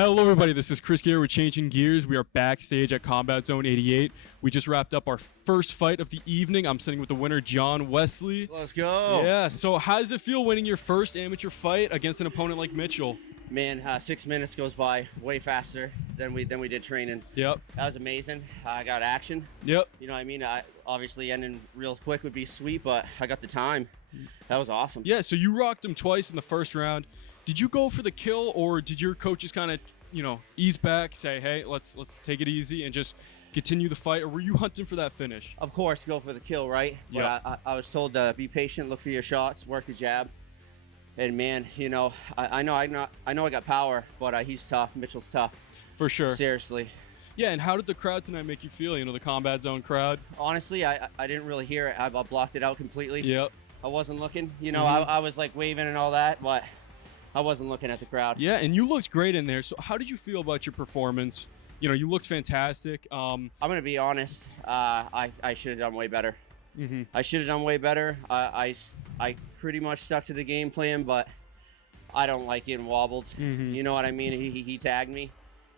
Hello, everybody. This is Chris here with Changin Gears. We are backstage at Combat Zone 88. We just wrapped up our first fight of the evening. I'm sitting with the winner, John Wesley. Let's go. Yeah, so how does it feel winning your first amateur fight against an opponent like Mitchell? Man, 6 minutes goes by way faster than we did training. Yep. That was amazing. I got action. Yep. You know what I mean? Obviously ending real quick would be sweet, but I got the time. That was awesome. Yeah, so you rocked him twice in the first round. Did you go for the kill, or did your coaches kind of, ease back, say, hey, let's take it easy and just continue the fight, or were you hunting for that finish? Of course, go for the kill, right? Yeah. But I was told to be patient, look for your shots, work the jab. And man, I know I got power, but he's tough. Mitchell's tough. For sure. Seriously. Yeah, and how did the crowd tonight make you feel? The Combat Zone crowd? Honestly, I didn't really hear it. I blocked it out completely. Yep. I wasn't looking. I was like waving and all that, but I wasn't looking at the crowd. Yeah, and you looked great in there. So how did you feel about your performance? You looked fantastic. I'm going to be honest. I should have done way better. Mm-hmm. I should have done way better. I pretty much stuck to the game plan, but I don't like getting wobbled. Mm-hmm. You know what I mean? He tagged me,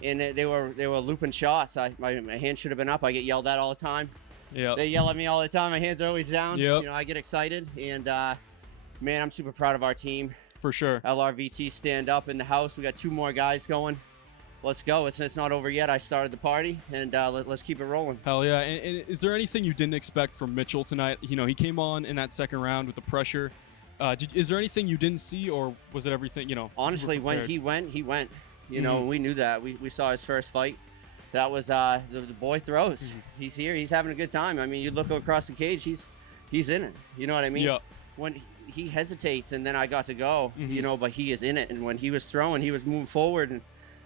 and they were looping shots. My hand should have been up. I get yelled at all the time. Yeah. They yell at me all the time. My hands are always down. Yep. I get excited, and man, I'm super proud of our team. For sure. LRVT stand up in the house. We got 2 more guys going. Let's go. It's not over yet. I started the party, and let's keep it rolling. Hell yeah. And is there anything you didn't expect from Mitchell tonight? He came on in that second round with the pressure. Is there anything you didn't see, or was it everything, Honestly, when he went. Mm-hmm. We knew that. We saw his first fight. That was the boy throws. Mm-hmm. He's here. He's having a good time. I mean, you look across the cage, he's in it. You know what I mean? Yeah. When he hesitates, and then I got to go, Mm-hmm. but he is in it. And when he was throwing, he was moving forward, and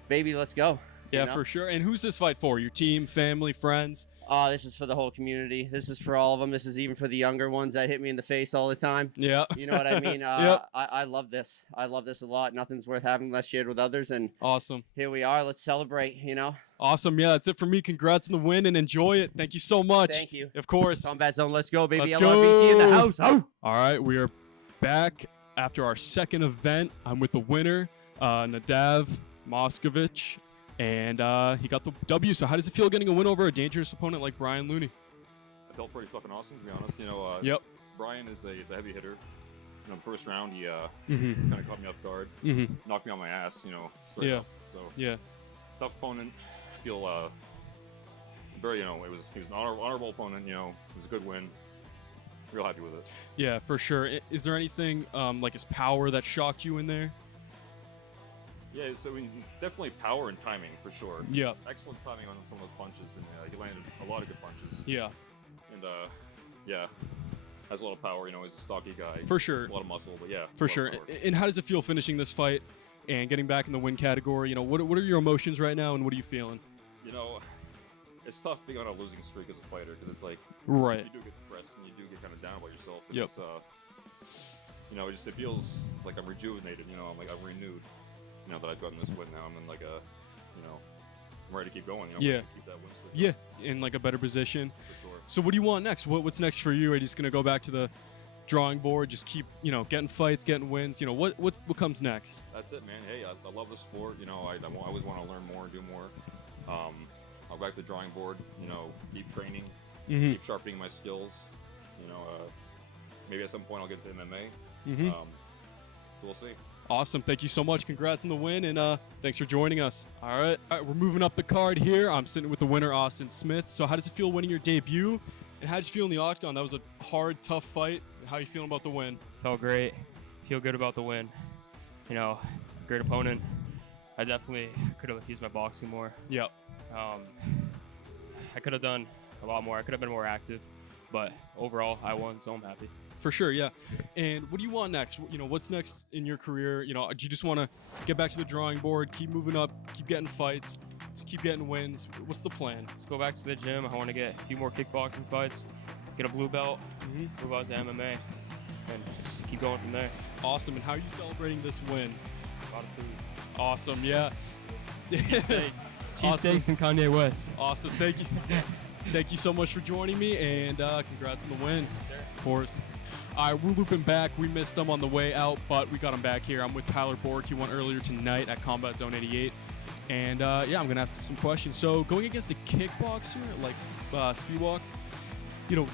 baby, let's go. Yeah, for sure. And who's this fight for? Your team, family, friends? This is for the whole community. This is for all of them. This is even for the younger ones that hit me in the face all the time. Yeah. You know what I mean? Yep. I love this. I love this a lot. Nothing's worth having unless shared with others. And Awesome. here we are. Let's celebrate, Awesome. Yeah, that's it for me. Congrats on the win and enjoy it. Thank you so much. Thank you. Of course. Combat Zone, let's go, baby. Let's LRVT in the go. house. Oh! All right, we are back after our second event. I'm with the winner, Nadav Moskovich, and he got the W. So how does it feel getting a win over a dangerous opponent like Brian Looney? I felt pretty fucking awesome, to be honest. Yep. Brian is a heavy hitter. The first round, he Mm-hmm. kind of caught me off guard, Mm-hmm. knocked me on my ass, straight Yeah. up. So Yeah. tough opponent. I feel very, he was an honorable opponent. It was a good win. Real happy with it. Yeah, for sure. Is there anything like his power that shocked you in there? Yeah, so definitely power and timing for sure. Yeah. Excellent timing on some of those punches, and he landed a lot of good punches. Yeah. And yeah, has a lot of power. He's a stocky guy. For sure. A lot of muscle, but yeah. For sure. And how does it feel finishing this fight and getting back in the win category? What are your emotions right now, and what are you feeling? It's tough being on a losing streak as a fighter, because it's like Right. you do get depressed and you do get kind of down about yourself. And Yep. It's, it feels like I'm rejuvenated. I'm renewed. That I've gotten this win now. I'm in like I'm ready to keep going. Yeah. Keep that win streak. Yeah, in like a better position. For sure. So what do you want next? What's next for you? Are you just gonna go back to the drawing board, just keep getting fights, getting wins? What comes next? That's it, man. Hey, I love the sport. I always want to learn more, do more. I'll go back to the drawing board. Keep training, Mm-hmm. keep sharpening my skills. Maybe at some point I'll get to MMA. Mm-hmm. So we'll see. Awesome. Thank you so much. Congrats on the win, and thanks for joining us. All right, we're moving up the card here. I'm sitting with the winner, Austin Smith. So how does it feel winning your debut? And how did you feel in the octagon? That was a hard, tough fight. How are you feeling about the win? Felt great. Feel good about the win. Great opponent. I definitely could have used my boxing more. Yep. I could have done a lot more. I could have been more active, but overall, I won, so I'm happy. For sure, yeah. And what do you want next? What's next in your career? Do you just want to get back to the drawing board, keep moving up, keep getting fights, just keep getting wins? What's the plan? Let's go back to the gym. I want to get a few more kickboxing fights, get a blue belt, move out to MMA, and just keep going from there. Awesome. And how are you celebrating this win? A lot of food. Awesome, yeah. Cheesesteaks. Awesome. Cheesesteaks and Kanye West. Awesome. Thank you. Thank you so much for joining me, and congrats on the win. Of course. All right, we're looping back. We missed him on the way out, but we got him back here. I'm with Tyler Bork. He won earlier tonight at Combat Zone 88. And yeah, I'm gonna ask him some questions. So going against a kickboxer like Speedwalk,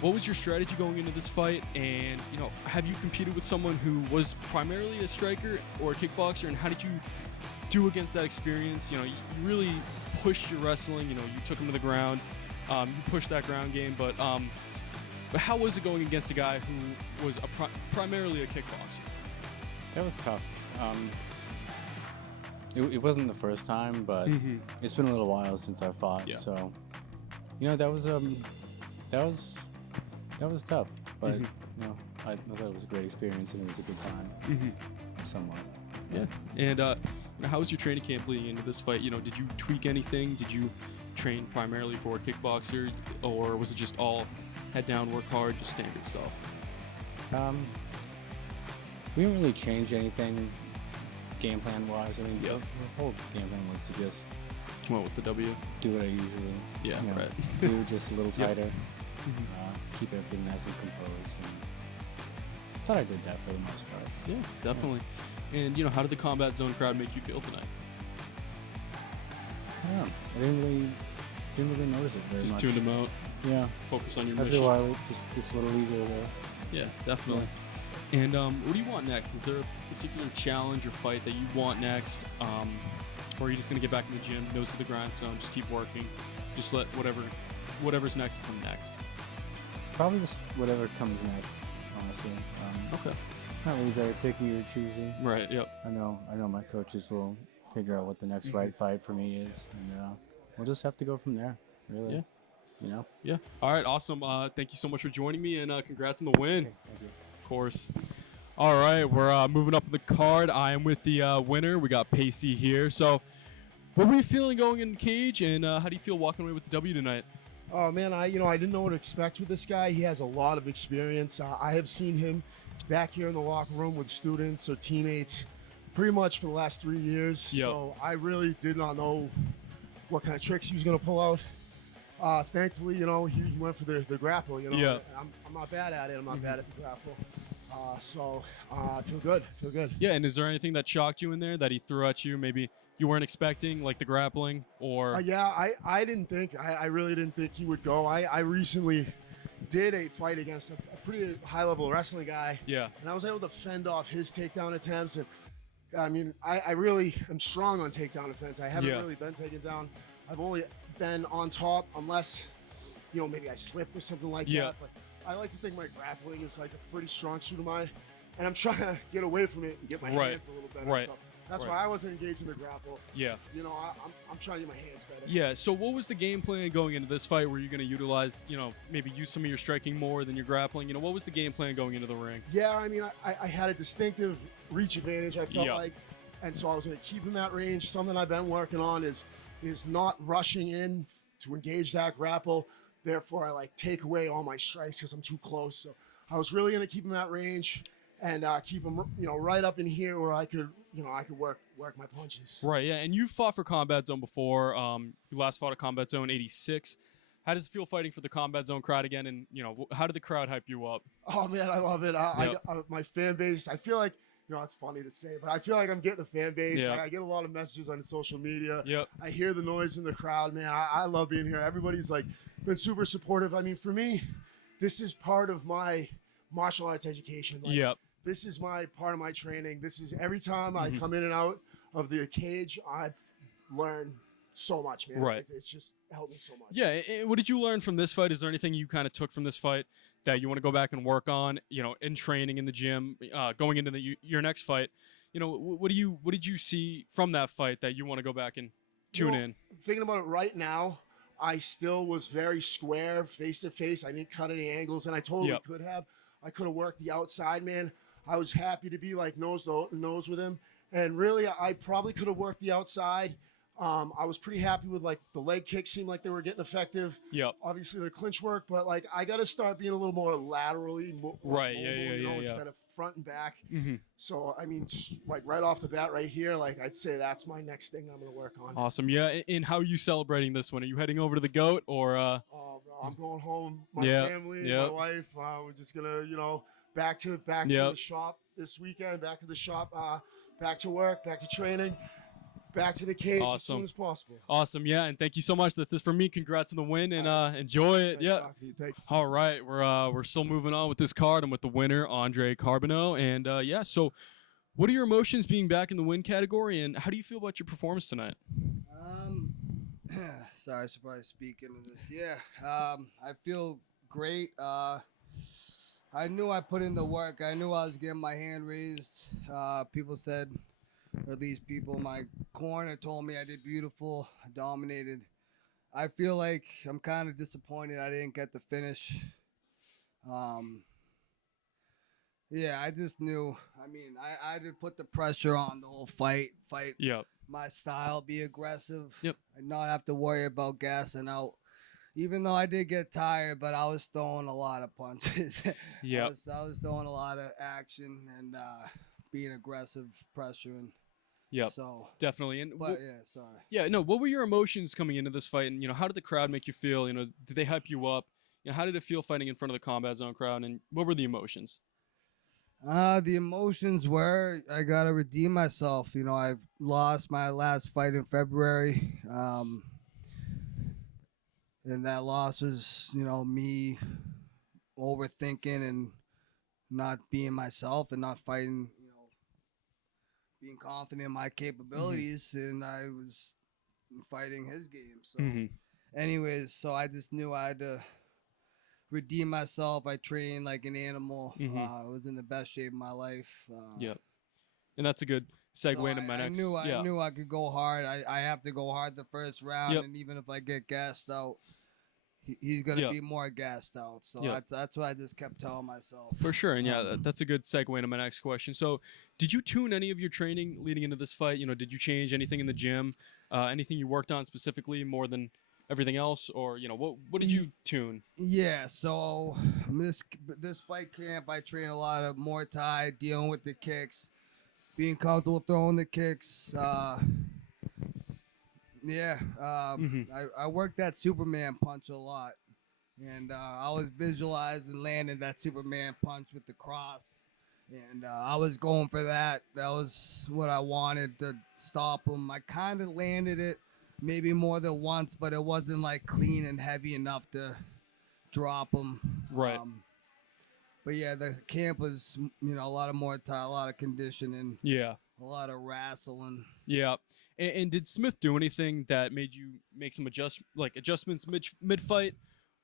what was your strategy going into this fight? And have you competed with someone who was primarily a striker or a kickboxer? And how did you do against that experience? You really pushed your wrestling. You took him to the ground. You pushed that ground game. But how was it going against a guy who was primarily a kickboxer? That was tough. It wasn't the first time, but it's been a little while since I fought. Yeah. So, that was tough. But I thought it was a great experience and it was a good time. Somewhat. Yeah. And how was your training camp leading into this fight? Did you tweak anything? Did you train primarily for a kickboxer, or was it just all head down, work hard, just standard stuff? We didn't really change anything game plan wise. I mean, the whole game plan was to just Come out with the W. do what I usually Right. do, just a little Yep. tighter. Keep everything nice and composed. And thought I did that for the most part. Yeah, definitely. And how did the Combat Zone crowd make you feel tonight? I don't know. I didn't really notice it very Just much. tuned them out. Yeah. Focus on your After a mission. while, it just gets a little easier there. Yeah, definitely. And what do you want next? Is there a particular challenge or fight that you want next? Or are you just gonna get back in the gym, nose to the grindstone, just keep working, just let whatever's next come next? Probably just whatever comes next, honestly. Okay. Not really very picky or choosy. Right. Yep. I know my coaches will figure out what the next right fight for me is, and we'll just have to go from there. Really. Yeah. Yeah. All right. Awesome. Thank you so much for joining me, and congrats on the win. Okay, thank you. Of course. All right, we're moving up the card. I am with the winner. We got Pacey here. So, what were you feeling going in the cage, and how do you feel walking away with the W tonight? Oh man, I didn't know what to expect with this guy. He has a lot of experience. I have seen him back here in the locker room with students or teammates pretty much for the last 3 years. Yep. So I really did not know what kind of tricks he was going to pull out. Thankfully, he went for the grapple. Yeah. I'm not bad at it. I'm not bad at the grapple. So I feel good. Yeah, and is there anything that shocked you in there that he threw at you? Maybe you weren't expecting, like the grappling, or I didn't think. I really didn't think he would go. I recently did a fight against a pretty high-level wrestling guy. Yeah. And I was able to fend off his takedown attempts. And I mean, I really am strong on takedown offense. I haven't really been taken down. I've only been on top unless, maybe I slip or something like that. But I like to think my grappling is like a pretty strong suit of mine. And I'm trying to get away from it and get my hands a little better. Right. So that's why I wasn't engaged in the grapple. Yeah. I'm trying to get my hands better. Yeah, so what was the game plan going into this fight? Were you going to utilize, maybe use some of your striking more than your grappling? What was the game plan going into the ring? Yeah, I mean, I had a distinctive reach advantage, I felt like. And so I was going to keep in that range. Something I've been working on is not rushing in to engage that grapple. Therefore, I take away all my strikes because I'm too close. So I was really going to keep him at range and keep him, right up in here where I could work my punches. Right, yeah, and you fought for Combat Zone before. You last fought at Combat Zone 86. How does it feel fighting for the Combat Zone crowd again? And, how did the crowd hype you up? Oh, man, I love it. My fan base, I feel like, it's funny to say, but I feel like I'm getting a fan base. Yeah. I get a lot of messages on social media. Yep. I hear the noise in the crowd, man. I love being here. Everybody's been super supportive. I mean, for me, this is part of my martial arts education. Yep. This is my part of my training. This is every time I come in and out of the cage, I've learned so much, man. Right. It's just helped me so much. Yeah, what did you learn from this fight? Is there anything you kind of took from this fight that you want to go back and work on, in training in the gym, going into your next fight? What did you see from that fight that you want to go back and tune in? Thinking about it right now, I still was very square, face to face. I didn't cut any angles, and I totally could have. I could have worked the outside, man. I was happy to be nose to nose with him, and really, I probably could have worked the outside. I was pretty happy with the leg kicks seemed like they were getting effective. Yep. Obviously the clinch work, but I got to start being a little more laterally Right. mobile, Yeah. instead of front and back. Mm-hmm. So I mean, right off the bat, right here, I'd say that's my next thing I'm gonna work on. Awesome. Yeah. And how are you celebrating this one? Are you heading over to the GOAT or? Oh, bro, I'm going home. My family, my wife. We're just gonna, back to the shop this weekend. Back to the shop. Back to work. Back to training. back to the cage as Awesome. soon as possible. Awesome. Yeah, and thank you so much. That's it for me. Congrats on the win, and enjoy it. Thanks, Yeah. Saki. Thank you. All right, we're still moving on with this card. I'm with the winner, Andre Carbonneau, and yeah. So, what are your emotions being back in the win category, and how do you feel about your performance tonight? Sorry, I should probably speak into this. Yeah, I feel great. I knew I put in the work. I knew I was getting my hand raised. People said, or at least people in my corner told me I did beautiful. I dominated. I feel like I'm kind of disappointed I didn't get the finish. Yeah, I just knew. I mean, I did put the pressure on the whole fight. Yep. My style, be aggressive. Yep. And not have to worry about gassing out. Even though I did get tired, but I was throwing a lot of punches. Yep. I was throwing a lot of action and being aggressive, pressuring. Yep. So Definitely. And but yeah, sorry. yeah, no. What were your emotions coming into this fight, and how did the crowd make you feel? Did they hype you up? How did it feel fighting in front of the Combat Zone crowd, and what were the emotions? The emotions were I gotta redeem myself. I lost my last fight in February. And that loss was, me overthinking and not being myself and not fighting, being confident in my capabilities. And I was fighting his game. So, anyways, so I just knew I had to redeem myself. I trained like an animal. I was in the best shape of my life. Yep. And that's a good segue So into my next. I knew I could go hard. I have to go hard the first round, Yep. and even if I get gassed out, he's gonna Yep. be more gassed out. So Yep. that's what I just kept telling myself. For sure, and yeah, that's a good segue into my next question. So, did you tune any of your training leading into this fight? Did you change anything in the gym? Anything you worked on specifically more than everything else, or what did you tune? Yeah. So this fight camp, I train a lot of Muay Thai, dealing with the kicks, being comfortable throwing the kicks. I worked that Superman punch a lot, and I was visualizing landing that Superman punch with the cross, and I was going for that. That was what I wanted to stop him. I kind of landed it maybe more than once, but it wasn't like clean and heavy enough to drop him. Right. But yeah, the camp was a lot of Muay Thai, a lot of conditioning, Yeah. a lot of wrestling. Yeah. And did Smith do anything that made you make some adjustments mid fight,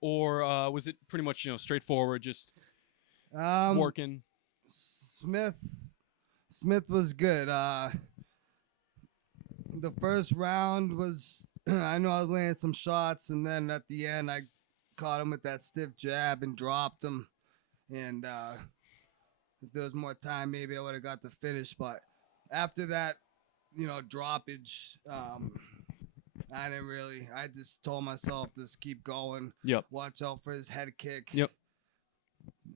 or was it pretty much straightforward, just working? Smith was good. The first round was I know I was landing some shots, and then at the end I caught him with that stiff jab and dropped him. And if there was more time, maybe I would have got the finish. But after that, droppage, I didn't really. I just told myself just keep going. Yep. Watch out for his head kick. Yep.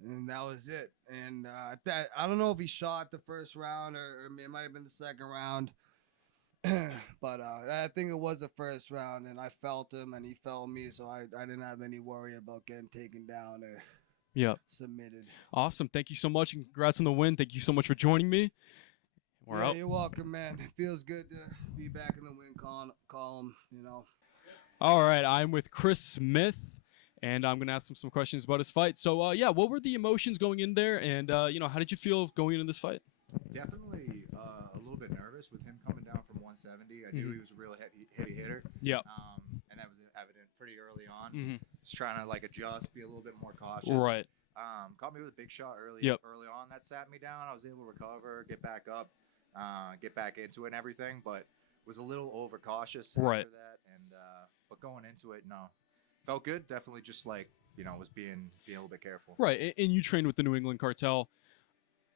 And that was it. And I don't know if he shot the first round or it might have been the second round. But I think it was the first round, and I felt him, and he felt me, so I didn't have any worry about getting taken down or submitted. Awesome. Thank you so much, and congrats on the win. Thank you so much for joining me. We're out. You're welcome, man. It feels good to be back in the win column, All right, I'm with Chris Smith, and I'm going to ask him some questions about his fight. So, what were the emotions going in there, and, how did you feel going into this fight? Definitely a little bit nervous with him coming down from 170. I knew he was a real heavy hitter. Yeah. And that was evident pretty early on. Just trying to adjust, be a little bit more cautious. Right. Caught me with a big shot early on. That sat me down. I was able to recover, get back up, get back into it and everything, but was a little overcautious after that. And but going into it, no, felt good. Definitely just was being a little bit careful. Right, and you trained with the New England Cartel.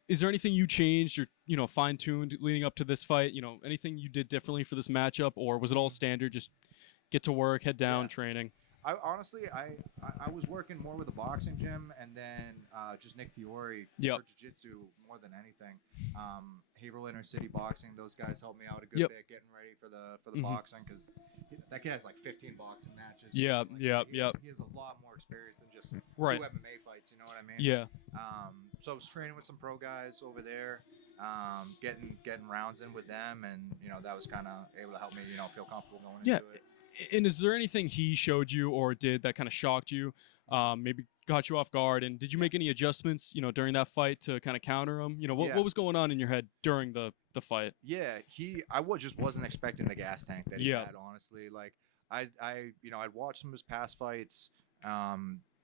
Is there anything you changed or fine-tuned leading up to this fight? Anything you did differently for this matchup, or was it all standard? Just get to work, head down, training. I was working more with the boxing gym, and then just Nick Fiore for jiu-jitsu more than anything. Haverhill Inner City Boxing, those guys helped me out a good bit getting ready for the boxing, because that kid has 15 boxing matches. He has a lot more experience than just 2 MMA fights. You know what I mean? Yeah. So I was training with some pro guys over there. getting rounds in with them, and that was kind of able to help me feel comfortable going Yeah. into it. And is there anything he showed you or did that kind of shocked you, maybe got you off guard? And did you make any adjustments, during that fight to kind of counter him? What was going on in your head during the fight? Yeah, just wasn't expecting the gas tank that he had. Honestly, like I'd watched some of his past fights.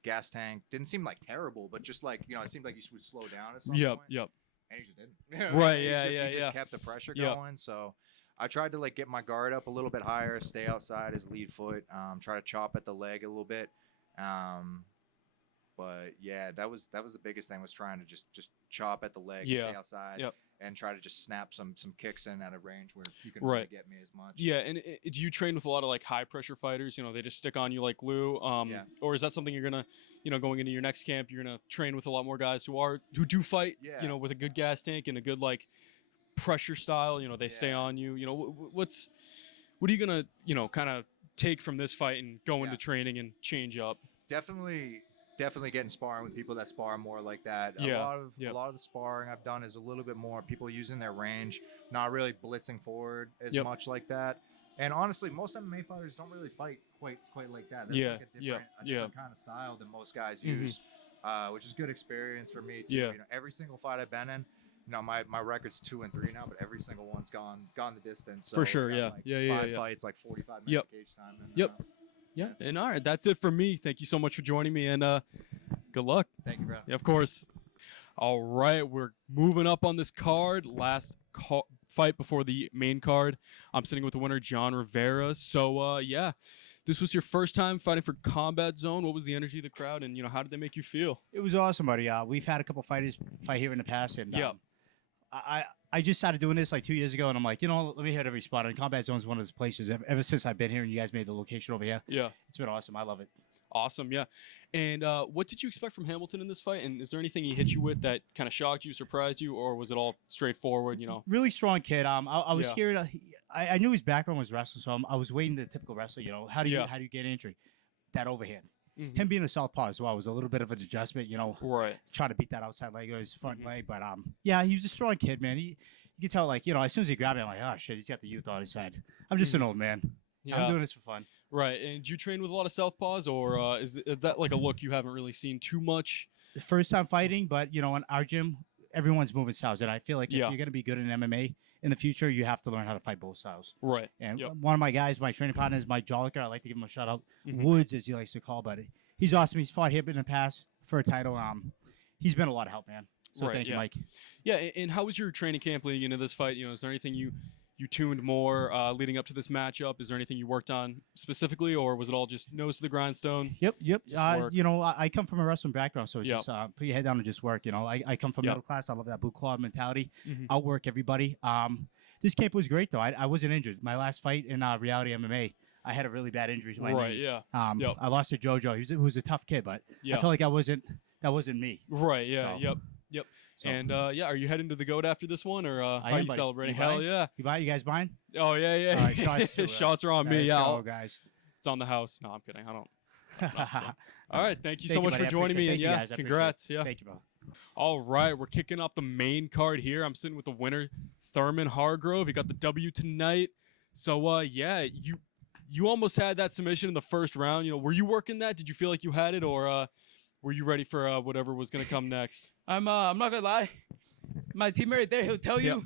Gas tank didn't seem like terrible, but just like it seemed like he would slow down at some point. And he just didn't. Right. He just kept the pressure going. So I tried to like get my guard up a little bit higher, stay outside his lead foot, try to chop at the leg a little bit. But yeah, that was the biggest thing, was trying to just chop at the leg, stay outside, and try to just snap some kicks in at a range where you can really get me as much. Yeah, and do you train with a lot of like high pressure fighters? They just stick on you like glue. Or is that something you're gonna, going into your next camp, you're gonna train with a lot more guys who do fight, with a good gas tank and a good like pressure style. They stay on you. What are you gonna kind of take from this fight and go into training and change up? Definitely getting sparring with people that spar more like that. A lot of the sparring I've done is a little bit more people using their range, not really blitzing forward as much like that. And honestly, most MMA fighters don't really fight quite like that. That's like a different kind of style than most guys use, which is good experience for me too. Every single fight I've been in, my record's 2-3 now, but every single one's gone the distance. So for sure, five fights, like 45 minutes cage time. And, Yeah, and all right, that's it for me. Thank you so much for joining me, and good luck. Thank you, bro. Yeah, of course. All right, we're moving up on this card. Last fight before the main card. I'm sitting with the winner, John Rivera. So, this was your first time fighting for Combat Zone. What was the energy of the crowd, and how did they make you feel? It was awesome, buddy. We've had a couple fighters fight here in the past, and I just started doing this like 2 years ago, and I'm like, let me hit every spot. And Combat Zone is one of those places ever since I've been here, and you guys made the location over here. Yeah. It's been awesome. I love it. Awesome, yeah. And what did you expect from Hamilton in this fight? And is there anything he hit you with that kind of shocked you, surprised you, or was it all straightforward, Really strong kid. I was scared. I knew his background was wrestling, so I was waiting the typical wrestler, how do you get injury? That overhand. Mm-hmm. Him being a southpaw as well was a little bit of an adjustment, Right. Trying to beat that outside leg or his front leg. But he was a strong kid, man. You could tell, like, as soon as he grabbed me, I'm like, oh shit, he's got the youth on his side. I'm just an old man. Yeah. I'm doing this for fun. Right. And do you train with a lot of southpaws, or is that like a look you haven't really seen too much? The first time fighting, but in our gym, everyone's moving styles, and I feel like if you're gonna be good in MMA in the future, you have to learn how to fight both styles. Right. And one of my guys, my training partner, is Mike Joliker. I like to give him a shout out. Woods, as he likes to call, but he's awesome. He's fought here in the past for a title. He's been a lot of help, man. So thank you, Mike. Yeah, and how was your training camp leading into this fight? Is there anything you tuned more leading up to this matchup? Is there anything you worked on specifically, or was it all just nose to the grindstone? Yep. I come from a wrestling background, so it's just put your head down and just work. I come from middle class. I love that blue collar mentality. Outwork everybody. This camp was great, though. I wasn't injured. My last fight in reality MMA, I had a really bad injury to my knee. I lost to JoJo. He was a tough kid, but I felt like that wasn't me. Right, yeah, so. Yep. So. And, are you heading to the GOAT after this one, or how are you celebrating? Hell yeah. You guys buying? Oh, yeah. All right, shots, shots are on me, guys. It's on the house. No, I'm kidding. I don't. All right, thank you so much for joining me, and congrats. Yeah. Thank you, bro. All right, we're kicking off the main card here. I'm sitting with the winner, Thurman Hargrove. He got the W tonight. So, you almost had that submission in the first round. Were you working that? Did you feel like you had it, or were you ready for whatever was going to come next? I'm not gonna lie. My teammate right there, he'll tell you.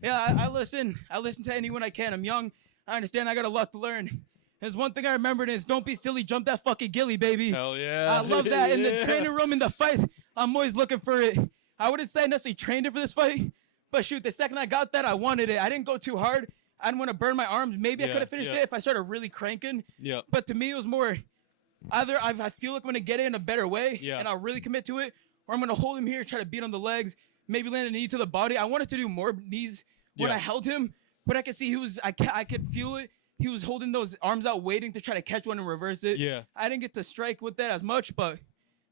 Yeah, I listen. I listen to anyone I can. I'm young. I understand. I got a lot to learn. There's one thing I remembered is don't be silly. Jump that fucking ghillie, baby. Hell yeah. I love that. In the training room, in the fights, I'm always looking for it. I wouldn't say I necessarily trained it for this fight, but shoot, the second I got that, I wanted it. I didn't go too hard. I didn't want to burn my arms. Maybe I could have finished it if I started really cranking. Yeah. But to me, it was more either I feel like I'm going to get it in a better way, and I'll really commit to it, or I'm going to hold him here, try to beat on the legs, maybe land a knee to the body. I wanted to do more knees when I held him, but I could see I could feel it. He was holding those arms out, waiting to try to catch one and reverse it. Yeah. I didn't get to strike with that as much, but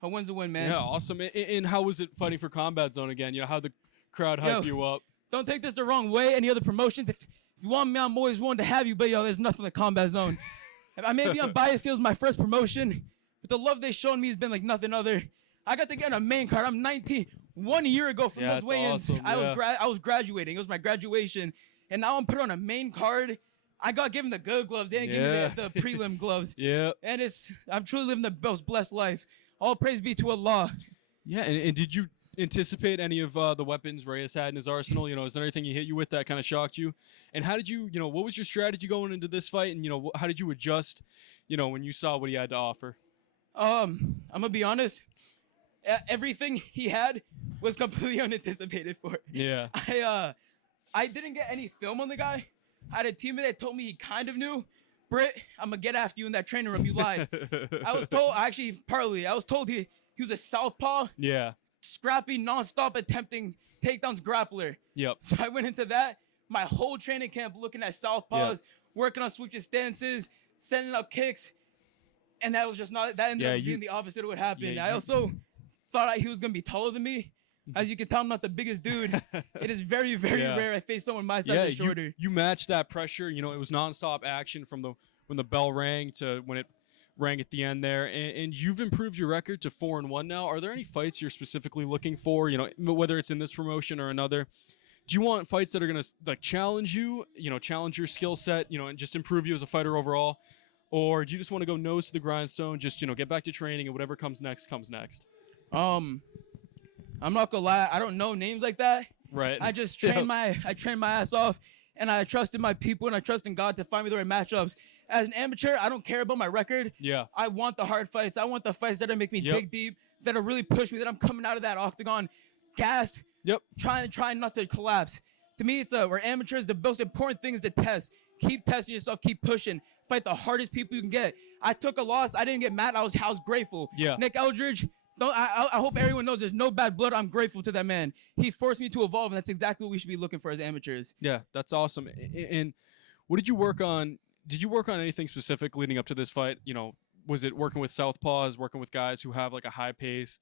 a win's a win, man. Yeah, awesome. And how was it fighting for Combat Zone again? How the crowd hyped you up? Don't take this the wrong way. Any other promotions, if you want me, I'm always willing to have you, but there's nothing like Combat Zone. I maybe I'm biased because it was my first promotion, but the love they shown me has been like nothing other. I got to get on a main card. I'm 19. 1 year ago from those weigh-ins. Awesome. I was graduating. It was my graduation, and now I'm put on a main card. I got given the good gloves. They didn't give me the prelim gloves. Yeah. And I'm truly living the most blessed life. All praise be to Allah. Yeah, and did you anticipate any of the weapons Reyes had in his arsenal? You know, is there anything he hit you with that kind of shocked you? And how did you, what was your strategy going into this fight? And, how did you adjust, when you saw what he had to offer? I'm going to be honest. Everything he had was completely unanticipated for. Yeah. I didn't get any film on the guy. I had a teammate that told me he kind of knew. Britt, I'm going to get after you in that training room. You lied. I was told he was a southpaw. Yeah. Scrappy, nonstop attempting takedowns grappler. Yep. So I went into that. My whole training camp looking at southpaws, working on switching stances, sending up kicks. And that was just not, that ended up being the opposite of what happened. I also thought he was going to be taller than me. As you can tell, I'm not the biggest dude. It is very, very rare I face someone my size and shorter. You matched that pressure. It was nonstop action from when the bell rang to when it rang at the end there. And you've improved your record to 4-1 now. Are there any fights you're specifically looking for, whether it's in this promotion or another? Do you want fights that are going to challenge you, challenge your skill set, and just improve you as a fighter overall? Or do you just want to go nose to the grindstone, just, get back to training and whatever comes next, comes next? I'm not gonna lie, I don't know names like that. Right. I just trained my ass off, and I trusted my people and I trust in God to find me the right matchups. As an amateur, I don't care about my record. Yeah. I want the hard fights. I want the fights that'll make me dig deep, that'll really push me, that I'm coming out of that octagon gassed. Yep. Trying not to collapse. To me, we're amateurs. The most important thing is to test. Keep testing yourself. Keep pushing. Fight the hardest people you can get. I took a loss. I didn't get mad. I was grateful. Yeah. Nick Eldridge. I hope everyone knows there's no bad blood. I'm grateful to that man. He forced me to evolve, and that's exactly what we should be looking for as amateurs. Yeah, that's awesome. And what did you work on? Did you work on anything specific leading up to this fight? Was it working with southpaws, working with guys who have a high pace,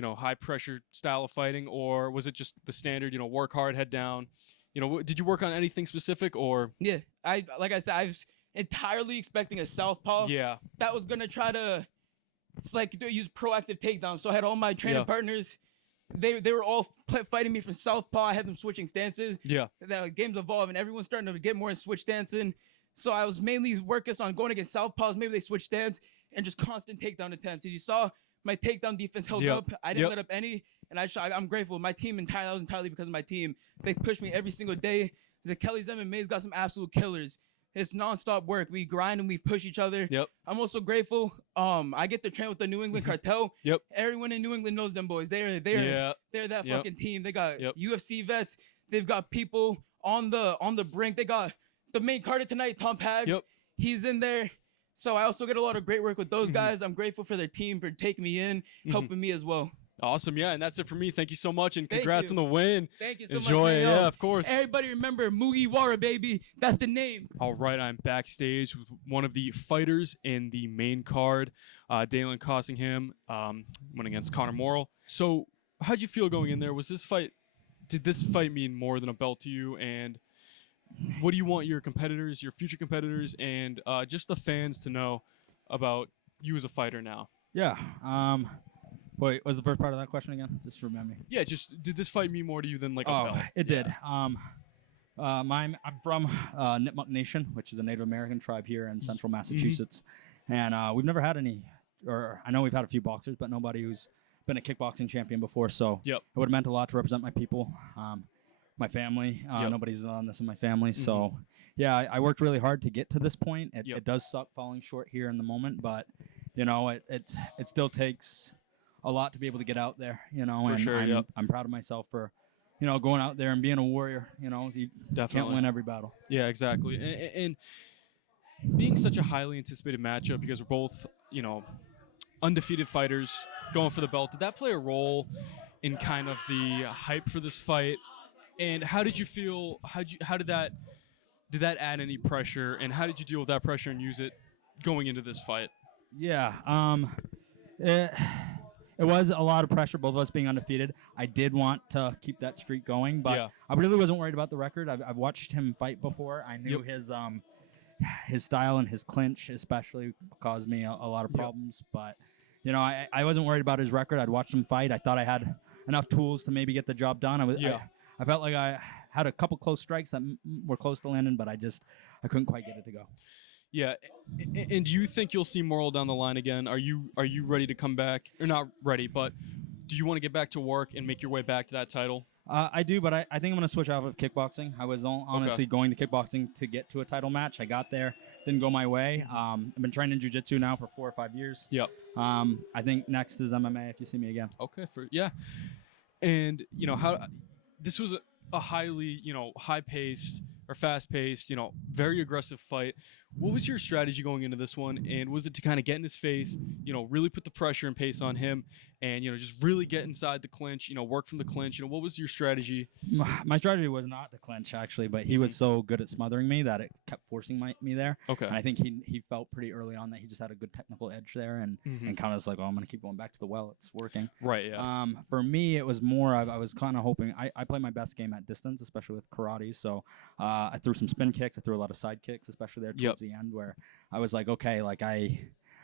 high pressure style of fighting, or was it just the standard, work hard, head down? Did you work on anything specific or? Yeah, like I said, I was entirely expecting a southpaw. Yeah. That was gonna try to. It's use proactive takedowns. So I had all my training partners. They were all fighting me from southpaw. I had them switching stances. Yeah. The game's evolving. Everyone's starting to get more in switch dancing. So I was mainly working on going against southpaws. Maybe they switch stance and just constant takedown attempts. As you saw, my takedown defense held up. I didn't let up any. And I'm grateful. My team that was entirely because of my team. They pushed me every single day. Kelly's MMA's got some absolute killers. It's nonstop work. We grind and we push each other. Yep. I'm also grateful. I get to train with the New England cartel. Yep. Everyone in New England knows them boys. They're that fucking team. They got UFC vets. They've got people on the brink. They got the main carder tonight, Tom Pags. Yep. He's in there. So I also get a lot of great work with those guys. I'm grateful for their team for taking me in, helping me as well. Awesome, yeah, and that's it for me. Thank you so much, and congrats on the win. Thank you so Enjoy much. it, yeah, of course. Everybody remember Mugiwara, baby. That's the name. All right, I'm backstage with one of the fighters in the main card, Dalen Cossingham, went against Connor Morrill. So, how'd you feel going in there? Did this fight mean more than a belt to you? And what do you want your competitors, your future competitors, and just the fans to know about you as a fighter now? Yeah. Wait, what was the first part of that question again? Just remind me. Yeah, just did this fight mean more to you than a belt? It did. I'm from Nipmuc Nation, which is a Native American tribe here in central Massachusetts. And we've never had any, or I know we've had a few boxers, but nobody who's been a kickboxing champion before. So it would have meant a lot to represent my people, my family. Nobody's on this in my family. So, yeah, I worked really hard to get to this point. It does suck falling short here in the moment, but, it still takes a lot to be able to get out there, For sure, I'm proud of myself for, going out there and being a warrior. You can't win every battle. Yeah, exactly. And being such a highly anticipated matchup because we're both, undefeated fighters going for the belt, did that play a role in kind of the hype for this fight? And how did you feel? Did that add any pressure? And how did you deal with that pressure and use it going into this fight? Yeah. It was a lot of pressure, both of us being undefeated. I did want to keep that streak going, but I really wasn't worried about the record. I've watched him fight before. I knew his style and his clinch especially caused me a lot of problems. But, I wasn't worried about his record. I'd watched him fight. I thought I had enough tools to maybe get the job done. Yeah. I felt like I had a couple close strikes that were close to landing, but I couldn't quite get it to go. Yeah, and do you think you'll see Morrill down the line again? Are you ready to come back? Or not ready, but do you want to get back to work and make your way back to that title? I do, but I think I'm going to switch out of kickboxing. I was honestly going to kickboxing to get to a title match. I got there, didn't go my way. I've been training jiu-jitsu now for 4 or 5 years. Yep. I think next is MMA if you see me again. Okay, and how this was a highly high-paced or fast-paced, very aggressive fight. What was your strategy going into this one? And was it to kind of get in his face, really put the pressure and pace on him and, just really get inside the clinch, work from the clinch? What was your strategy? My strategy was not to clinch, actually, but he was so good at smothering me that it kept forcing me there. Okay. And I think he felt pretty early on that he just had a good technical edge there and kind of was like, oh, I'm going to keep going back to the well. It's working. Right, yeah. For me, it was more, I was kind of hoping, I play my best game at distance, especially with karate. So I threw some spin kicks. I threw a lot of side kicks, especially there towards the end where I was like, okay, like I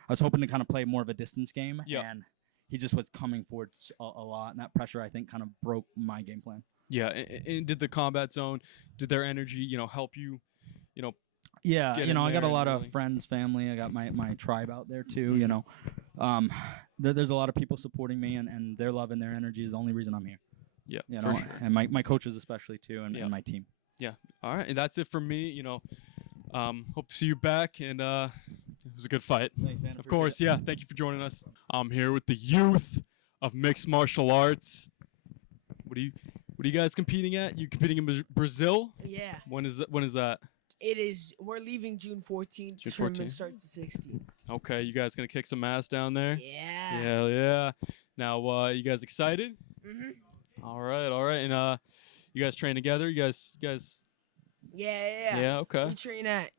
was hoping to kind of play more of a distance game. And he just was coming forward a lot, and that pressure, I think, kind of broke my game plan. Yeah, and did the combat zone, did their energy, help you, Yeah, I got a lot of really friends, family. I got my tribe out there, too, There's a lot of people supporting me, and their love and their energy is the only reason I'm here. Yeah, for sure. And my coaches especially, too, and my team. Yeah, all right, and that's it for me, hope to see you back, and it was a good fight. Thanks, man. Of course, yeah. Thank you for joining us. I'm here with the youth of mixed martial arts. What are you guys competing at? You competing in Brazil? Yeah. When is that? It is. We're leaving June 14th. June Tournament 14th. starts the 16th. Okay, you guys gonna kick some ass down there? Yeah. Hell yeah. Now, you guys excited? Mhm. All right. And you guys train together? You guys. Yeah. Yeah. Okay. We train at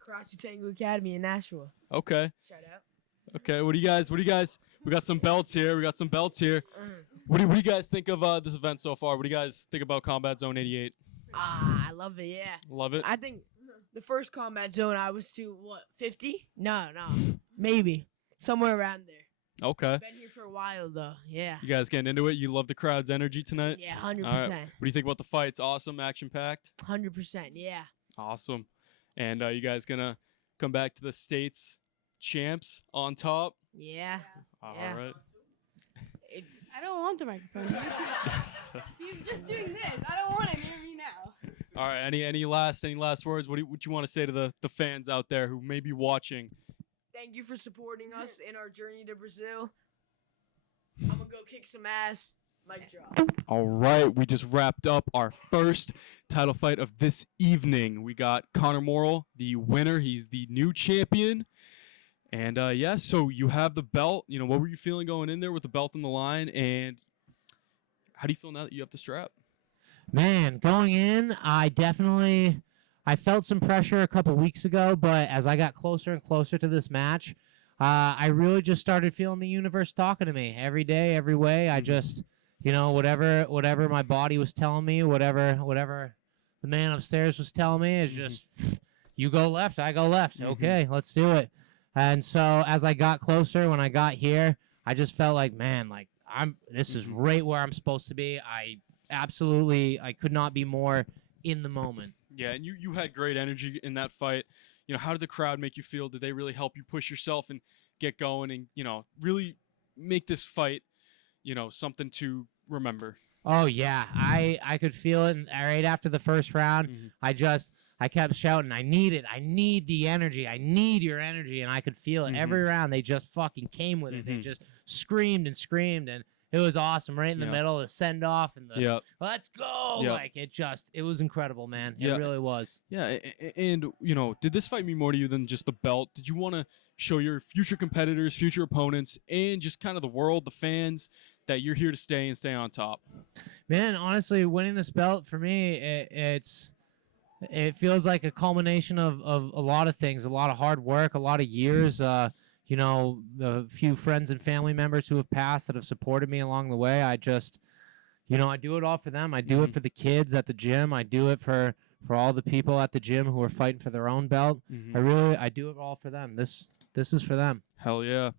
Karate Tango Academy in Nashville. Okay. Shout out. Okay. What do you guys? We got some belts here. What do you guys think of this event so far? What do you guys think about Combat Zone 88? I love it. Yeah. Love it. I think the first combat zone I was to 50? No, maybe somewhere around there. Okay. Been here for a while though. Yeah. You guys getting into it? You love the crowd's energy tonight? Yeah, 100%. All right. What do you think about the fights? Awesome, action packed. 100%. Yeah. Awesome. And you guys gonna come back to the States champs on top? Yeah. All Yeah. right. I don't want the microphone. He's just doing this. I don't want it near me now. All right. Any last words? What you want to say to the fans out there who may be watching? Thank you for supporting us in our journey to Brazil. I'm gonna go kick some ass. Mic drop. All right, we just wrapped up our first title fight of this evening. We got Conor Morrill, the winner. He's the new champion. And so you have the belt. What were you feeling going in there with the belt on the line? And how do you feel now that you have the strap? Man, going in, I felt some pressure a couple weeks ago, but as I got closer and closer to this match, I really just started feeling the universe talking to me every day, every way. I just, whatever my body was telling me, whatever the man upstairs was telling me, is just, you go left, I go left. Okay, let's do it. And so as I got closer, when I got here, I just felt like, man, like this is right where I'm supposed to be. I could not be more in the moment. Yeah, and you had great energy in that fight. How did the crowd make you feel? Did they really help you push yourself and get going and, really make this fight, something to remember? Oh, yeah. I could feel it right after the first round. I kept shouting, I need the energy. I need your energy. And I could feel it. Every round, they just fucking came with it. They just screamed. And it was awesome. Right in the middle, the send-off and the let's go. Like, it was incredible, man. It really was. Yeah, and, did this fight mean more to you than just the belt? Did you want to show your future competitors, future opponents, and just kind of the world, the fans, that you're here to stay and stay on top? Man, honestly, winning this belt for me, it feels like a culmination of a lot of things, a lot of hard work, a lot of years. A few friends and family members who have passed that have supported me along the way. I just, I do it all for them. I do it for the kids at the gym. I do it for all the people at the gym who are fighting for their own belt. I do it all for them. This is for them. Hell yeah.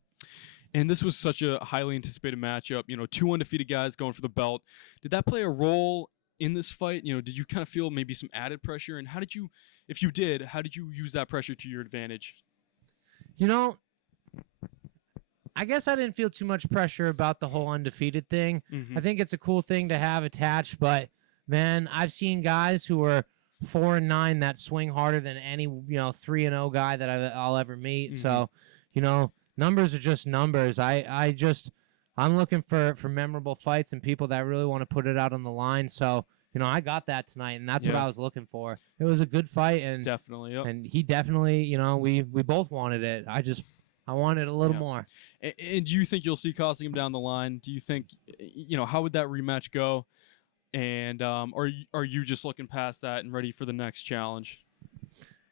And this was such a highly anticipated matchup. You know, 2 undefeated guys going for the belt. Did that play a role in this fight? You know, did you kind of feel maybe some added pressure? And how did you, if you did, how did you use that pressure to your advantage? You know, I guess I didn't feel too much pressure about the whole undefeated thing. I think it's a cool thing to have attached, but man, I've seen guys who are 4-9 that swing harder than any 3-0 guy that I'll ever meet. So, numbers are just numbers. I'm looking for memorable fights and people that really want to put it out on the line. So, I got that tonight, and that's what I was looking for. It was a good fight, and definitely, and he definitely, we both wanted it. I wanted a little more. And do you think you'll see Cossington down the line? Do you think, how would that rematch go? And are you just looking past that and ready for the next challenge?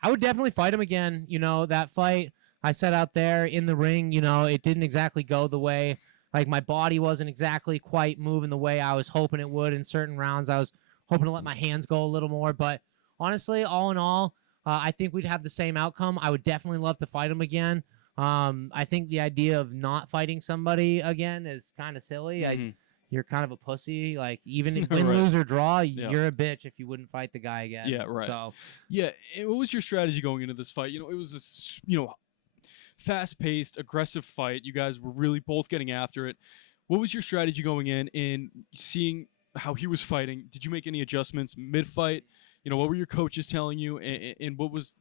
I would definitely fight him again. That fight I set out there in the ring, it didn't exactly go the way, like my body wasn't exactly quite moving the way I was hoping it would in certain rounds. I was hoping to let my hands go a little more. But honestly, all in all, I think we'd have the same outcome. I would definitely love to fight him again. I think the idea of not fighting somebody again is kind of silly. You're kind of a pussy. Like, even if win, lose, or draw, you're a bitch if you wouldn't fight the guy again. Yeah, right. So, yeah, what was your strategy going into this fight? It was this, fast-paced, aggressive fight. You guys were really both getting after it. What was your strategy going in seeing how he was fighting? Did you make any adjustments mid-fight? What were your coaches telling you? And what was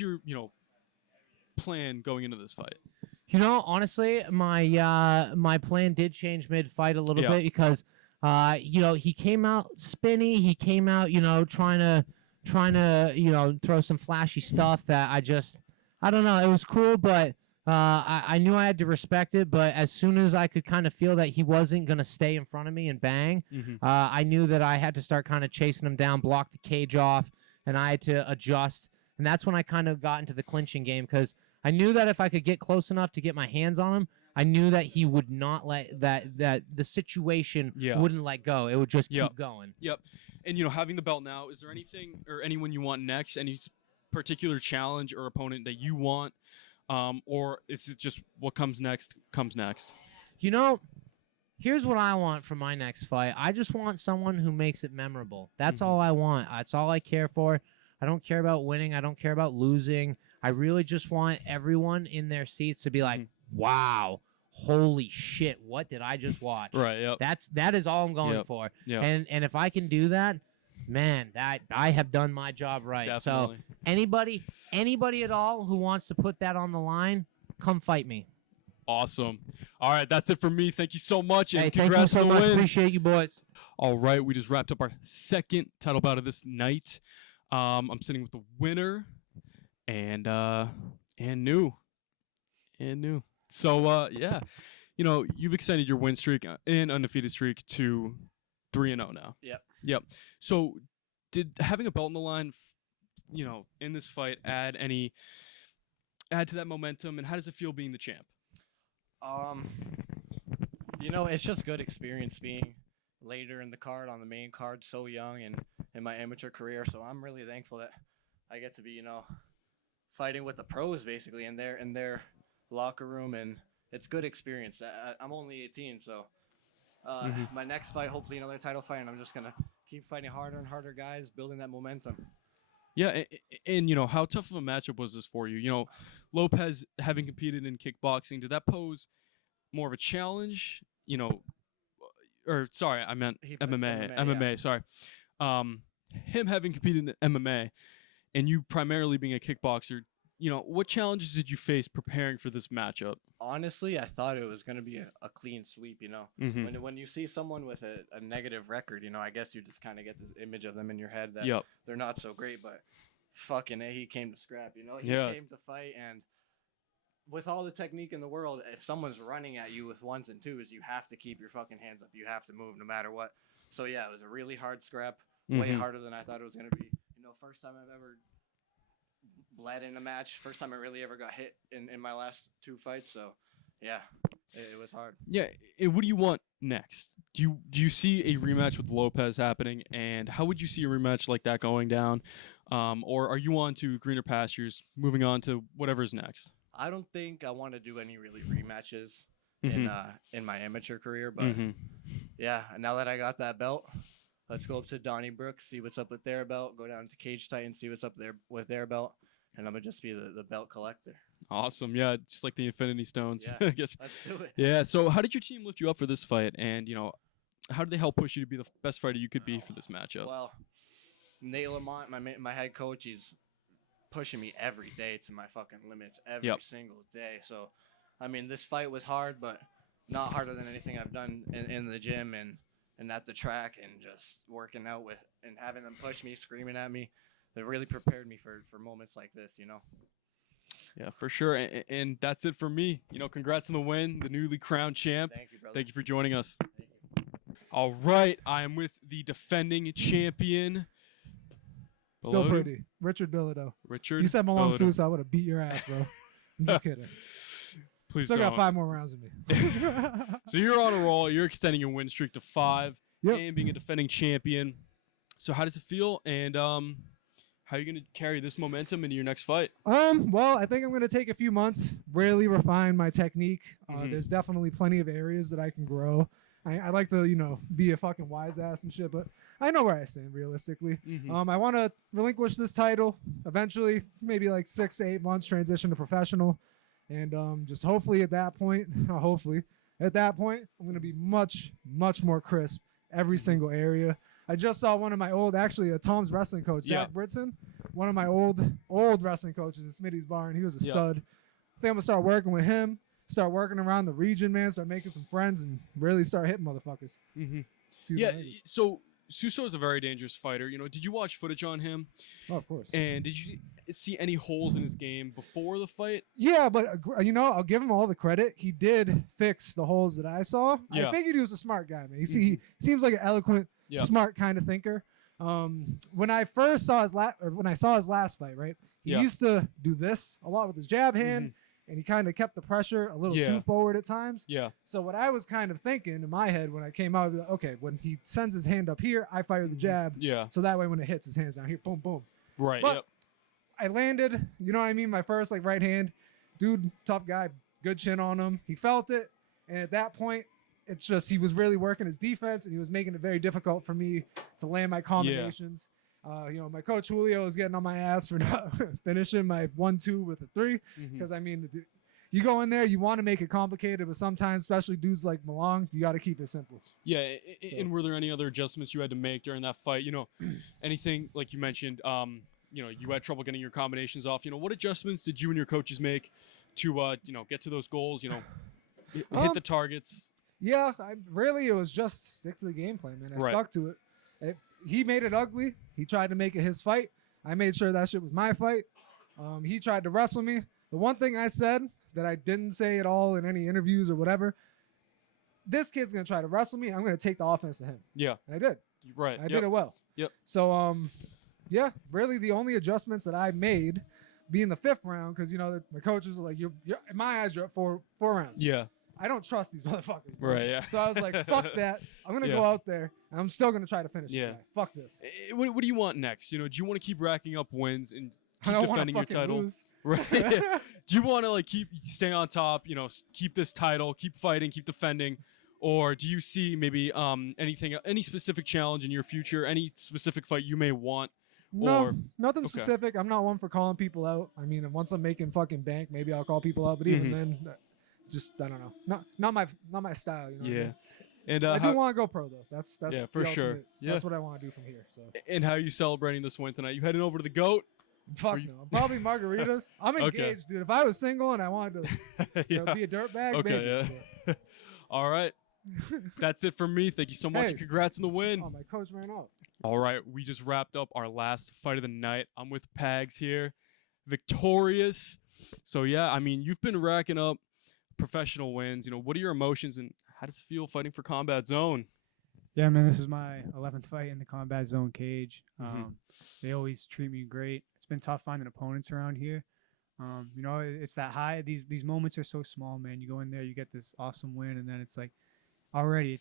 your, plan going into this fight? Honestly, my plan did change mid-fight a little bit because, he came out spinny. He came out, trying to, throw some flashy stuff that I don't know. It was cool, but I knew I had to respect it. But as soon as I could kind of feel that he wasn't going to stay in front of me and bang, I knew that I had to start kind of chasing him down, block the cage off, and I had to adjust. And that's when I kind of got into the clinching game because I knew that if I could get close enough to get my hands on him, I knew that he would not let that the situation wouldn't let go. It would just keep going. Yep. And having the belt now, is there anything or anyone you want next? Any particular challenge or opponent that you want, or is it just what comes next comes next? Here's what I want from my next fight. I just want someone who makes it memorable. That's all I want. That's all I care for. I don't care about winning. I don't care about losing. I really just want everyone in their seats to be like, wow, holy shit, what did I just watch? Right, yep. That is all I'm going for. Yep. And if I can do that, man, I have done my job right. Definitely. So anybody at all who wants to put that on the line, come fight me. Awesome. All right, that's it for me. Thank you so much, and hey, thank you so on the much. win. Appreciate you, boys. All right, we just wrapped up our second title bout of this night. I'm sitting with the winner and new. So you've extended your win streak and undefeated streak to 3-0 now. Yep. So did having a belt on the line, in this fight add to that momentum, and how does it feel being the champ? It's just good experience being later in the card on the main card, so young and in my amateur career. So I'm really thankful that I get to be, fighting with the pros basically in their locker room, and it's good experience. I'm only 18, so my next fight, hopefully another title fight, and I'm just gonna keep fighting harder and harder guys, building that momentum. Yeah, and how tough of a matchup was this for you? Lopez having competed in kickboxing, did that pose more of a challenge? Or sorry, I meant MMA. MMA, sorry. Him having competed in MMA, and you primarily being a kickboxer, what challenges did you face preparing for this matchup? Honestly, I thought it was going to be a clean sweep, When you see someone with a negative record, I guess you just kind of get this image of them in your head that they're not so great, but fucking A, he came to scrap, He came to fight, and with all the technique in the world, if someone's running at you with ones and twos, you have to keep your fucking hands up. You have to move no matter what. So, yeah, it was a really hard scrap, way harder than I thought it was going to be. First time I've ever bled in a match. First time I really ever got hit in my last two fights. So, yeah, it was hard. Yeah, and what do you want next? Do you see a rematch with Lopez happening, and how would you see a rematch like that going down? Or are you on to greener pastures, moving on to whatever's next? I don't think I want to do any really rematches. in my amateur career. But yeah, now that I got that belt, let's go up to Donnybrook, see what's up with their belt. Go down to Cage Titan, see what's up there with their belt, and I'm gonna just be the belt collector. Awesome. Yeah, just like the Infinity Stones. Yeah, I guess. let's do it. Yeah. So, how did your team lift you up for this fight? And how did they help push you to be the best fighter you could be for this matchup? Well, Nate Lamont, my head coach, he's pushing me every day to my fucking limits every single day. So, I mean, this fight was hard, but not harder than anything I've done in the gym and at the track, and just working out with and having them push me, screaming at me. They really prepared me for moments like this, Yeah, for sure. And that's it for me. Congrats on the win, the newly crowned champ. Thank you, brother. Thank you for joining us. All right, I am with the defending champion. Still Bilodeau? pretty. Richard Bilodeau. Richard You said Malone Bilodeau. Sousa, I would have beat your ass, bro. I'm just kidding. Please Still don't. got 5 more rounds in me. So you're on a roll. You're extending your win streak to 5 Yep. and being a defending champion. So how does it feel? And how are you going to carry this momentum into your next fight? Well, I think I'm going to take a few months, really refine my technique. There's definitely plenty of areas that I can grow. I like to, be a fucking wise ass and shit, but I know where I stand realistically. I want to relinquish this title eventually, maybe like 6 to 8 months, transition to professional. And just hopefully at that point, I'm going to be much, much more crisp every single area. I just saw one of my old, actually, Tom's wrestling coach, Zach Britson, one of my old wrestling coaches at Smitty's Bar, and he was a stud. I think I'm going to start working with him, start working around the region, man, start making some friends, and really start hitting motherfuckers. Yeah, so Suso is a very dangerous fighter. Did you watch footage on him? Oh, of course. And did you see any holes in his game before the fight? Yeah, but I'll give him all the credit. He did fix the holes that I saw. Yeah. I figured he was a smart guy, man. He seems like an eloquent, smart kind of thinker. When I first saw his last fight, right? He used to do this a lot with his jab hand, and he kind of kept the pressure a little too forward at times. Yeah. So what I was kind of thinking in my head when I came out, I'd be like, okay, when he sends his hand up here, I fire the jab. Yeah. So that way when it hits his hands down here, boom, boom. Right. But I landed, you know what I mean? My first right hand, dude, tough guy, good chin on him. He felt it. And at that point, it's just, he was really working his defense and he was making it very difficult for me to land my combinations. My coach Julio is getting on my ass for not finishing my 1-2 with a 3. Because you go in there, you want to make it complicated, but sometimes, especially dudes like Malong, you got to keep it simple. Yeah. And were there any other adjustments you had to make during that fight? Anything like you mentioned, you had trouble getting your combinations off. What adjustments did you and your coaches make to, get to those goals, hit the targets? Yeah, it was just stick to the game plan, man. I stuck to it. He made it ugly. He tried to make it his fight. I made sure that shit was my fight. He tried to wrestle me. The one thing I said that I didn't say at all in any interviews or whatever, this kid's going to try to wrestle me. I'm going to take the offense to him. Yeah. And I did. Right. I did it well. Yep. So, yeah, really the only adjustments that I made being the 5th round, because, my coaches are like, you're in my eyes, you're up 4 rounds. Yeah. I don't trust these motherfuckers. Bro. Right, yeah. So I was like, fuck that. I'm going to go out there, and I'm still going to try to finish this guy. Fuck this. What do you want next? Do you want to keep racking up wins and I keep don't defending your fucking title? lose. Right. Do you want to keep stay on top, keep this title, keep fighting, keep defending? Or do you see maybe any specific challenge in your future, any specific fight you may want? No, nothing specific. I'm not one for calling people out. I mean, once I'm making fucking bank, maybe I'll call people out. But even then, just I don't know. Not my style. You know what I mean? And I do want to go pro though. That's yeah, for sure. Ultimate. Yeah. That's what I want to do from here. So. And how are you celebrating this win tonight? You heading over to the GOAT? Fuck no. Probably margaritas. I'm engaged, dude. If I was single and I wanted to be a dirtbag, maybe. Yeah. All right. That's it from me. Thank you so much. Hey. And congrats on the win. Oh, my coach ran out. All right. We just wrapped up our last fight of the night. I'm with Pags here. Victorious. So, yeah, I mean, you've been racking up professional wins. What are your emotions and how does it feel fighting for Combat Zone? Yeah, man, this is my 11th fight in the Combat Zone cage. They always treat me great. It's been tough finding opponents around here. It's that high. These moments are so small, man. You go in there, you get this awesome win, and then it's like, I'm already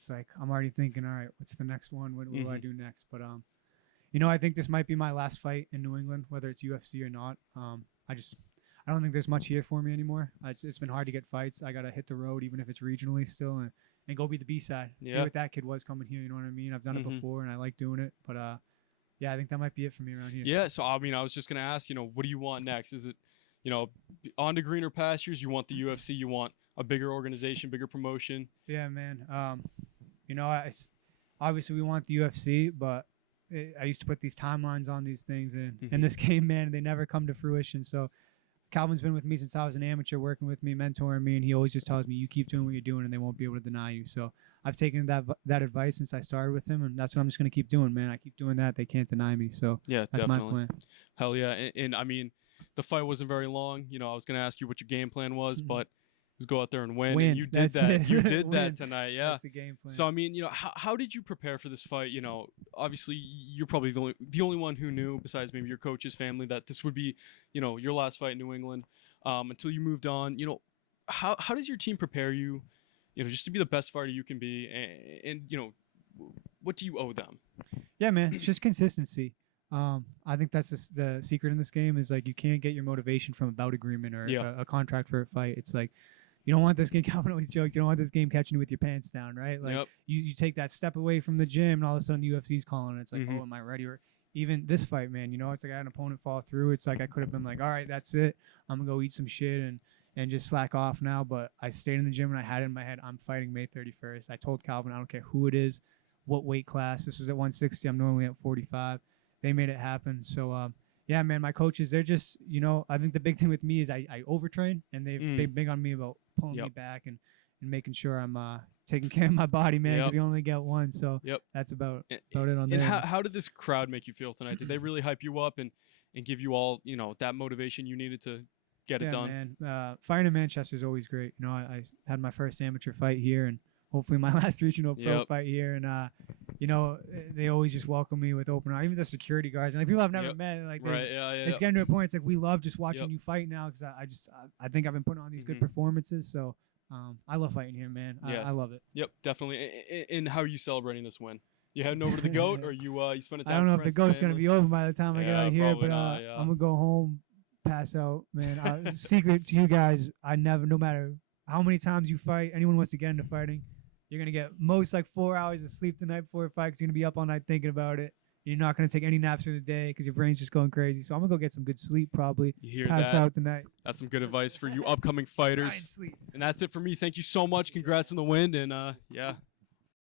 thinking, all right, what's the next one? What do I do next? But I think this might be my last fight in New England, whether it's UFC or not. I I don't think there's much here for me anymore. It's been hard to get fights. I gotta hit the road, even if it's regionally still, and go be the B-side. Yeah. Be what that kid was coming here. You know what I mean? I've done it before, and I like doing it. But yeah, I think that might be it for me around here. Yeah. So I mean, I was just gonna ask, what do you want next? Is it, on to greener pastures? You want the UFC? You want a bigger organization, bigger promotion? Yeah, man. Obviously we want the UFC, but I used to put these timelines on these things, and in this game, man, they never come to fruition. So Calvin's been with me since I was an amateur, working with me, mentoring me, and he always just tells me, you keep doing what you're doing and they won't be able to deny you. So I've taken that advice since I started with him, and that's what I'm just going to keep doing, man. I keep doing that. They can't deny me. So yeah, that's definitely. my plan. Hell yeah. And I mean, the fight wasn't very long. I was going to ask you what your game plan was, but just go out there and win. And you did that. It. You did Win. that tonight. Yeah. That's the game plan. So I mean, how did you prepare for this fight? Obviously you're probably the only one who knew, besides maybe your coach's family, that this would be, your last fight in New England. Until you moved on, how does your team prepare you, just to be the best fighter you can be, and what do you owe them? Yeah, man, it's just consistency. I think that's the secret in this game is like you can't get your motivation from a bout agreement or a contract for a fight. It's like you don't want this game. Calvin always jokes, you don't want this game catching you with your pants down, right? Like you take that step away from the gym, and all of a sudden the UFC's calling. It's like, oh, am I ready? Or even this fight, man, it's like I had an opponent fall through. It's like I could have been like, all right, that's it. I'm gonna go eat some shit and just slack off now. But I stayed in the gym and I had it in my head, I'm fighting May 31st. I told Calvin, I don't care who it is, what weight class. This was at 160. I'm normally at 45. They made it happen. So yeah, man, my coaches, they're just, I think the big thing with me is I overtrain, and they're big on me about pulling me back and making sure I'm taking care of my body, man, because you only get one. So that's about it on there. And how did this crowd make you feel tonight? Did they really hype you up and give you all, that motivation you needed to get it done? Man. Fighting in Manchester is always great. I had my first amateur fight here, and hopefully my last regional pro fight here. And, they always just welcome me with open arms. Even the security guards, and like people I've never met, like it's getting to a point. It's like we love just watching you fight now, because I think I've been putting on these good performances. So I love fighting here, man. I love it. Yep, definitely. And how are you celebrating this win? You heading over to the GOAT, or you spending time? I don't know if the GOAT's gonna be over by the time I get out of here, but I'm gonna go home, pass out, man. Secret to you guys, no matter how many times you fight, anyone wants to get into fighting, you're gonna get most like 4 hours of sleep the night before a fight, 'cause you're gonna be up all night thinking about it. You're not gonna take any naps during the day because your brain's just going crazy. So I'm gonna go get some good sleep, probably. You hear pass that? out tonight. That's some good advice for you upcoming fighters. Sleep. And that's it for me. Thank you so much. Congrats on the win, and yeah.